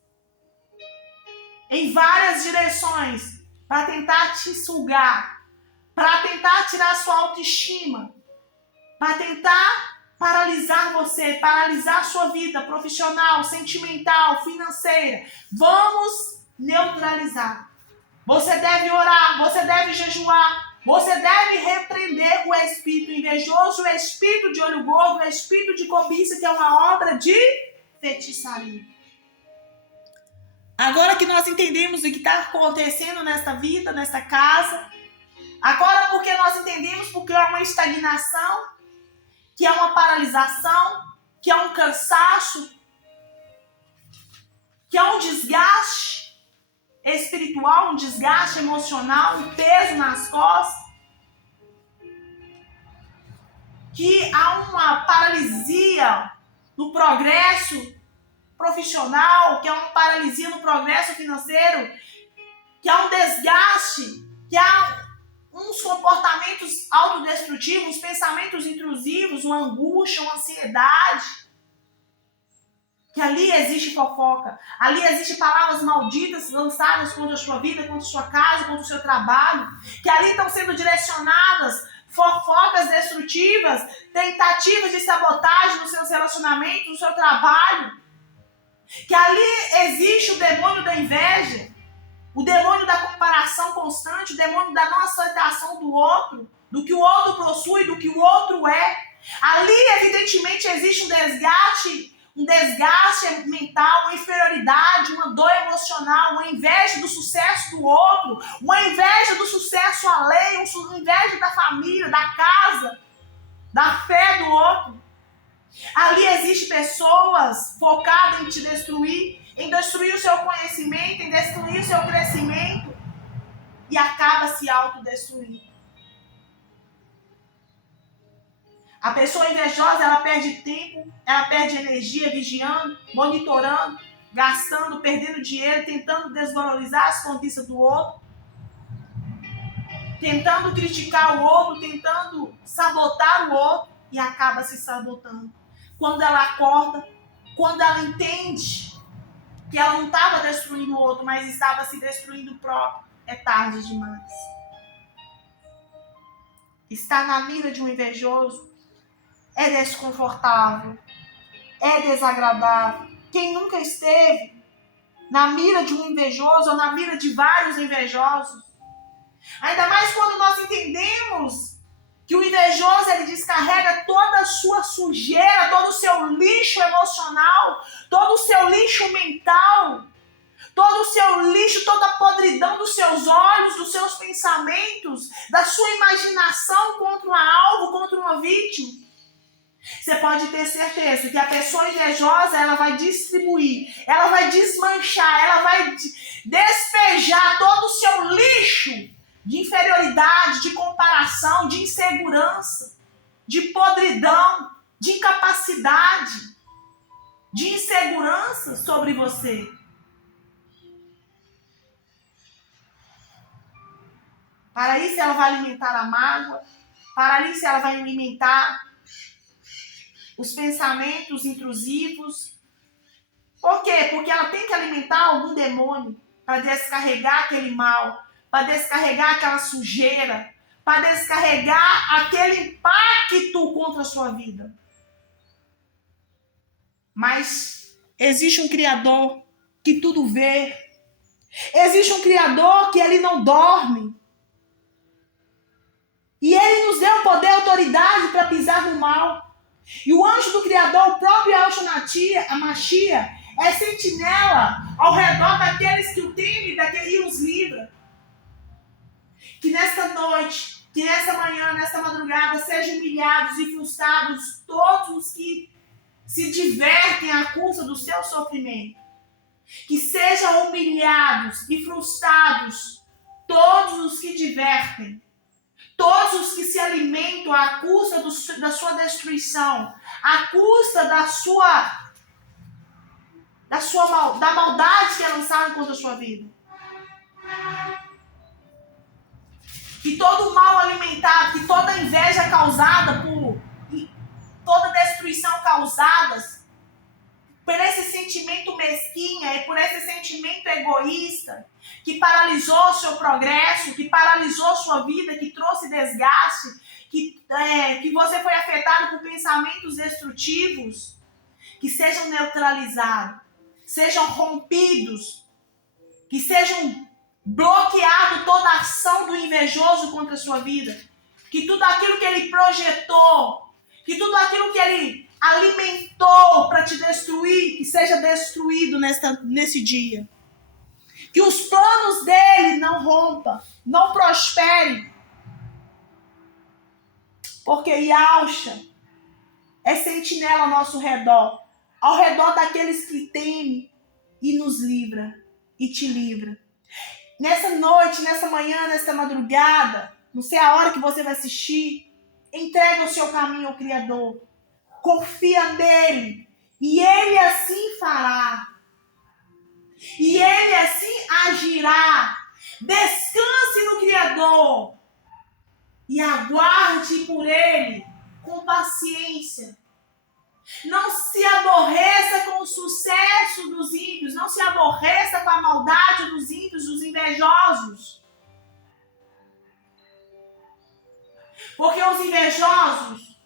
em várias direções para tentar te sugar, para tentar tirar sua autoestima, para tentar paralisar você, paralisar sua vida profissional, sentimental, financeira. Vamos neutralizar. Você deve orar, você deve jejuar, você deve repreender o espírito invejoso, o espírito de olho gordo, o espírito de cobiça, que é uma obra de feitiçaria. Agora que nós entendemos o que está acontecendo nesta vida, nesta casa, agora porque nós entendemos porque é uma estagnação, que é uma paralisação, que é um cansaço, que é um desgaste espiritual, um desgaste emocional, um peso nas costas, que há uma paralisia no progresso profissional, que há uma paralisia no progresso financeiro, que há um desgaste, que há uns comportamentos autodestrutivos, uns pensamentos intrusivos, uma angústia, uma ansiedade, que ali existe fofoca, ali existem palavras malditas lançadas contra a sua vida, contra a sua casa, contra o seu trabalho, que ali estão sendo direcionadas fofocas destrutivas, tentativas de sabotagem nos seus relacionamentos, no seu trabalho, que ali existe o demônio da inveja, o demônio da comparação constante, o demônio da não aceitação do outro, do que o outro possui, do que o outro é. Ali, evidentemente, existe um desgaste, um desgaste mental, uma inferioridade, uma dor emocional, uma inveja do sucesso do outro, uma inveja do sucesso alheio, uma inveja da família, da casa, da fé do outro. Ali existem pessoas focadas em te destruir, em destruir o seu conhecimento, em destruir o seu crescimento, e acaba se autodestruindo. A pessoa invejosa, ela perde tempo, ela perde energia vigiando, monitorando, gastando, perdendo dinheiro, tentando desvalorizar as conquistas do outro, tentando criticar o outro, tentando sabotar o outro, e acaba se sabotando. Quando ela acorda, quando ela entende que ela não estava destruindo o outro, mas estava se destruindo o próprio, é tarde demais. Estar na mira de um invejoso é desconfortável, é desagradável. Quem nunca esteve na mira de um invejoso ou na mira de vários invejosos? Ainda mais quando nós entendemos que o invejoso, ele descarrega toda a sua sujeira, todo o seu lixo emocional, todo o seu lixo mental, todo o seu lixo, toda a podridão dos seus olhos, dos seus pensamentos, da sua imaginação contra um alvo, contra uma vítima. Você pode ter certeza que a pessoa invejosa, ela vai distribuir, ela vai desmanchar, ela vai despejar todo o seu lixo de inferioridade, de comparação, de insegurança, de podridão, de incapacidade, de insegurança sobre você. Para isso ela vai alimentar a mágoa, para isso ela vai alimentar os pensamentos intrusivos. Por quê? Porque ela tem que alimentar algum demônio para descarregar aquele mal, para descarregar aquela sujeira, para descarregar aquele impacto contra a sua vida. Mas existe um Criador que tudo vê. Existe um Criador que ele não dorme. E ele nos deu poder e autoridade para pisar no mal. E o anjo do Criador, o próprio a Machia, é sentinela ao redor daqueles que o temem e os livra. Que nesta noite, que nessa manhã, nessa madrugada, sejam humilhados e frustrados todos os que se divertem à custa do seu sofrimento. Que sejam humilhados e frustrados todos os que divertem. Todos os que se alimentam à custa da sua destruição, à custa da maldade que é lançada contra a sua vida. Que todo mal alimentado, que toda inveja causada toda destruição causada por esse sentimento mesquinho e por esse sentimento egoísta, que paralisou o seu progresso, que paralisou sua vida, que trouxe desgaste, que você foi afetado por pensamentos destrutivos, que sejam neutralizados, sejam rompidos, que sejam bloqueado toda a ação do invejoso contra a sua vida, que tudo aquilo que ele projetou, que tudo aquilo que ele alimentou para te destruir, que seja destruído nesse dia. Que os planos dele não rompam, não prosperem. Porque Yahushua é sentinela ao nosso redor, ao redor daqueles que temem e nos livra e te livra. Nessa noite, nessa manhã, nessa madrugada, não sei a hora que você vai assistir, entrega o seu caminho ao Criador. Confia nele. E ele assim fará. E ele assim agirá. Descanse no Criador. E aguarde por ele com paciência. Não se aborreça com o sucesso dos ímpios. Não se aborreça com a maldade dos ímpios, dos invejosos. Porque os invejosos,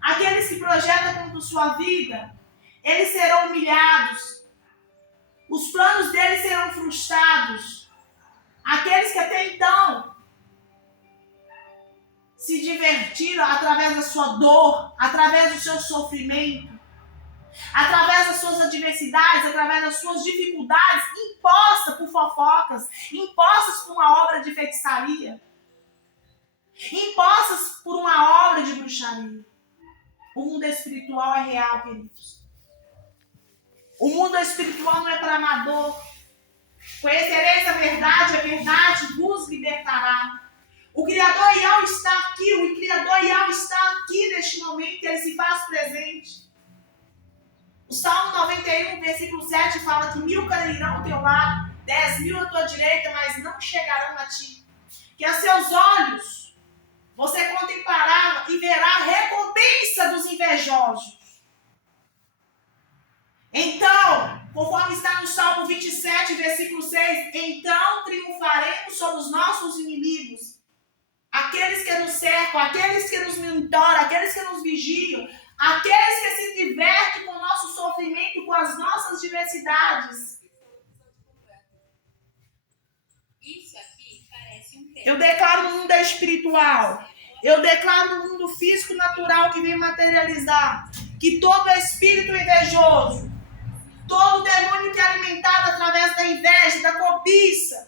aqueles que projetam contra sua vida, eles serão humilhados. Os planos deles serão frustrados. Aqueles que até então se divertiram através da sua dor, através do seu sofrimento, através das suas adversidades, através das suas dificuldades, impostas por fofocas, impostas por uma obra de feitiçaria, impostas por uma obra de bruxaria. O mundo espiritual é real, queridos. O mundo espiritual não é para amador. Conhecereis a verdade vos libertará. O Criador Yahweh está aqui, o Criador Yahweh está aqui neste momento, ele se faz presente. O Salmo 91, versículo 7 fala que 1000 cairão ao teu lado, 10.000 à tua direita, mas não chegarão a ti. Que a seus olhos você contemplará e verá a recompensa dos invejosos. Então, conforme está no Salmo 27, versículo 6, então triunfaremos sobre os nossos inimigos. Aqueles que nos cercam, aqueles que nos monitoram, aqueles que nos vigiam, aqueles que se divertem com o nosso sofrimento, com as nossas diversidades. Isso aqui parece um Eu declaro no mundo espiritual, eu declaro no mundo físico natural que vem materializar, que todo espírito invejoso, todo demônio que é alimentado através da inveja, da cobiça,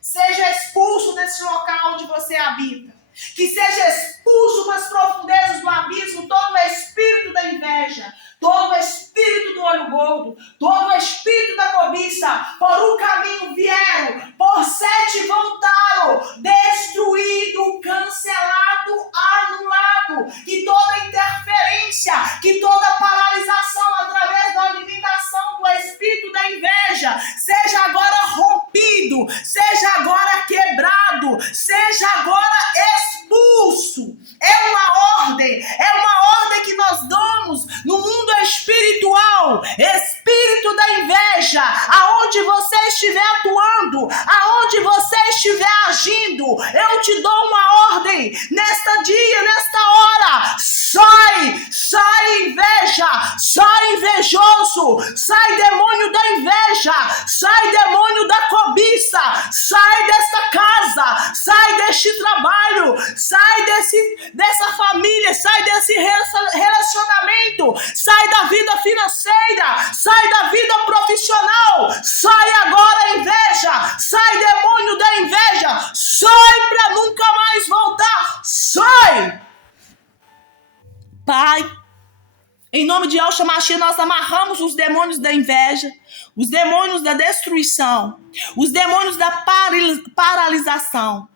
seja expulso desse local onde você habita. Que seja expulso das profundezas do abismo todo o espírito da inveja, todo o espírito do olho gordo, todo o espírito da cobiça. Por um caminho vieram, por 7 voltaram, destruído, cancelado, anulado. Que toda interferência, que toda paralisação através da alimentação do espírito da inveja seja agora rompido, seja agora quebrado, seja agora expulso. É uma ordem que nós damos no mundo espiritual. Espírito da inveja, aonde você estiver atuando, aonde você estiver agindo, eu te dou uma ordem nesta dia, nesta hora. Sai inveja, sai invejoso, sai demônio da inveja, sai demônio da cobiça, sai desta casa, sai deste trabalho, sai dessa família, sai desse relacionamento, sai da vida financeira, sai da vida profissional, sai agora inveja, sai demônio da inveja, sai para nunca mais voltar, sai! Pai, em nome de Yahshua Mashiach, nós amarramos os demônios da inveja, os demônios da destruição, os demônios da paralisação.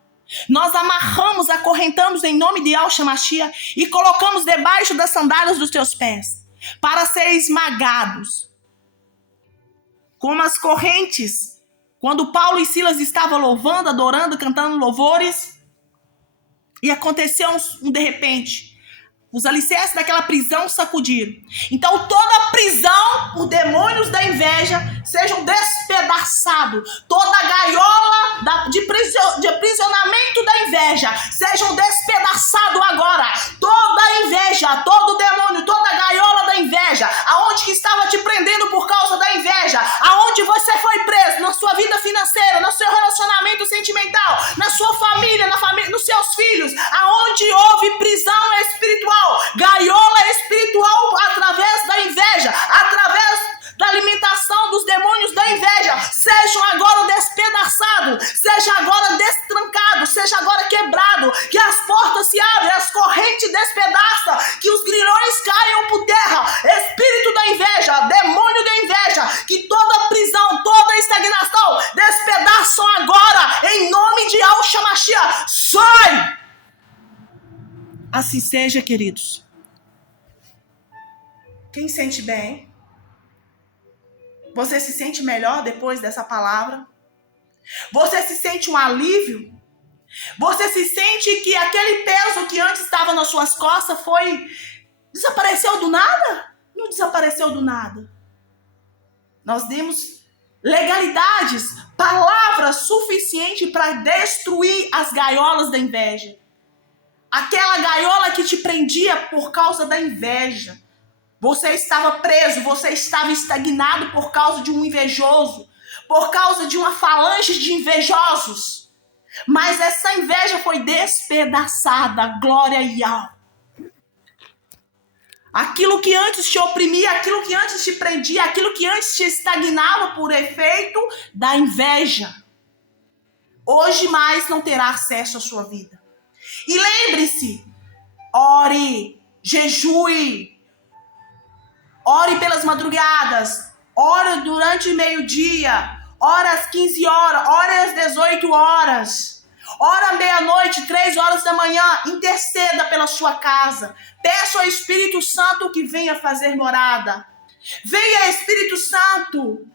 Nós amarramos, acorrentamos em nome de Yahshua Mashiach e colocamos debaixo das sandálias dos teus pés, para serem esmagados. Como as correntes, quando Paulo e Silas estavam louvando, adorando, cantando louvores, e aconteceu de repente, os alicerces daquela prisão sacudiram. Então toda a prisão, os demônios da inveja, sejam despedaçados. Toda a gaiola de aprisionamento da inveja, sejam despedaçados agora. Toda a inveja, todo demônio, toda a gaiola da inveja, aonde que estava te prendendo por causa da inveja, aonde você foi preso, na sua vida financeira, no seu relacionamento sentimental, na sua família, nos seus filhos, aonde houve prisão espiritual, gaiola espiritual através da inveja, através da alimentação dos demônios da inveja, sejam agora despedaçados, seja agora destrancados, seja agora quebrado, que as portas se abrem, as correntes despedaçam, que os grilhões caiam por terra. Espírito da inveja, demônio da inveja, que toda prisão, toda estagnação despedaçam agora, em nome de Yahshua Mashiach. Sai! Assim seja, queridos. Quem sente bem? Você se sente melhor depois dessa palavra? Você se sente um alívio? Você se sente que aquele peso que antes estava nas suas costas desapareceu do nada? Não desapareceu do nada. Nós demos legalidades, palavras suficientes para destruir as gaiolas da inveja. Aquela gaiola que te prendia por causa da inveja. Você estava preso, você estava estagnado por causa de um invejoso, por causa de uma falange de invejosos. Mas essa inveja foi despedaçada, glória a Yahweh. Aquilo que antes te oprimia, aquilo que antes te prendia, aquilo que antes te estagnava por efeito da inveja, hoje mais não terá acesso à sua vida. E lembre-se, ore, jejue, ore pelas madrugadas, ore durante o meio-dia, ore às 15 horas, ore às 18 horas. Ora meia-noite, 3 horas da manhã, interceda pela sua casa. Peça ao Espírito Santo que venha fazer morada. Venha, Espírito Santo.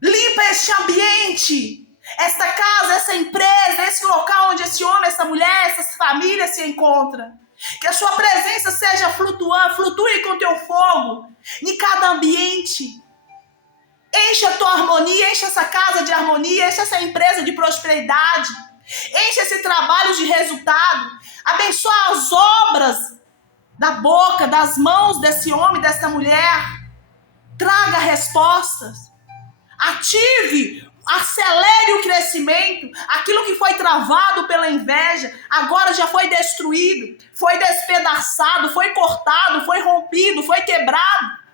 Limpa este ambiente, esta casa, essa empresa, esse local onde esse homem, essa mulher, essas famílias se encontram. Que a sua presença seja flutuante, flutue com teu fogo em cada ambiente. Encha a tua harmonia, encha essa casa de harmonia, encha essa empresa de prosperidade. Enche esse trabalho de resultado. Abençoa as obras da boca, das mãos desse homem, dessa mulher. Traga respostas. Ative, acelere o crescimento. Aquilo que foi travado pela inveja, agora já foi destruído, foi despedaçado, foi cortado, foi rompido, foi quebrado.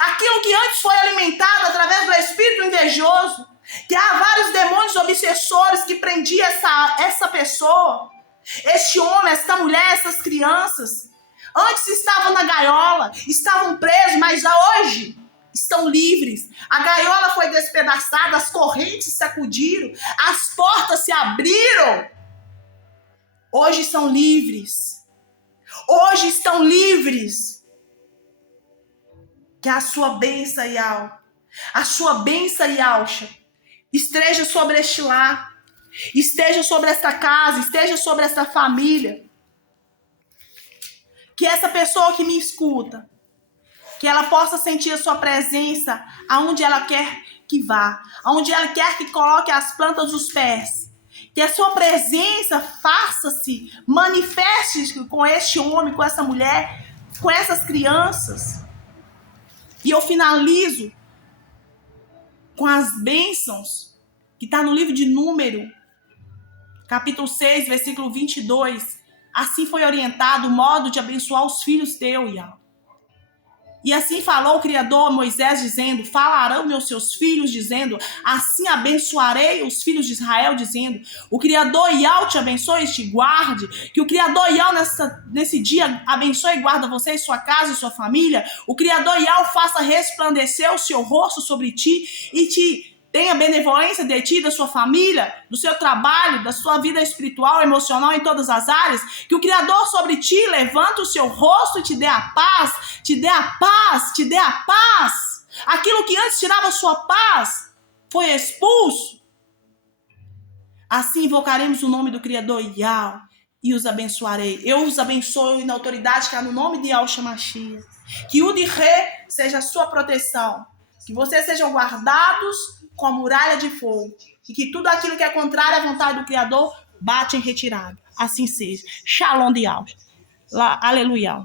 Aquilo que antes foi alimentado através do espírito invejoso, que há vários demônios obsessores que prendiam essa pessoa, este homem, essa mulher, essas crianças. Antes estavam na gaiola, estavam presos, mas já hoje estão livres. A gaiola foi despedaçada, as correntes se sacudiram, as portas se abriram. Hoje são livres. Hoje estão livres. Que a sua bênção, Yau, a sua bênção, Yausha, esteja sobre este lar, esteja sobre esta casa, esteja sobre esta família. Que essa pessoa que me escuta, que ela possa sentir a sua presença aonde ela quer que vá, aonde ela quer que coloque as plantas dos pés. Que a sua presença faça-se, manifeste com este homem, com essa mulher, com essas crianças. E eu finalizo com as bênçãos que está no livro de Número, capítulo 6, versículo 22. Assim foi orientado o modo de abençoar os filhos teus, Yau. E assim falou o Criador a Moisés, dizendo: falarão meus seus filhos, dizendo, assim abençoarei os filhos de Israel, dizendo, o Criador Yau te abençoe e te guarde. Que o Criador Yau nesse dia abençoe e guarda você e sua casa e sua família. O Criador Yau faça resplandecer o seu rosto sobre ti e te tenha benevolência de ti, da sua família, do seu trabalho, da sua vida espiritual, emocional, em todas as áreas. Que o Criador sobre ti levante o seu rosto e te dê a paz, te dê a paz, te dê a paz. Aquilo que antes tirava a sua paz foi expulso. Assim invocaremos o nome do Criador Yau e os abençoarei. Eu os abençoo na autoridade que há no nome de Yahushua Mashiach. Que o de Ré seja a sua proteção. Que vocês sejam guardados com a muralha de fogo. E que tudo aquilo que é contrário à vontade do Criador bate em retirada. Assim seja. Shalom de Yahushua. Aleluia.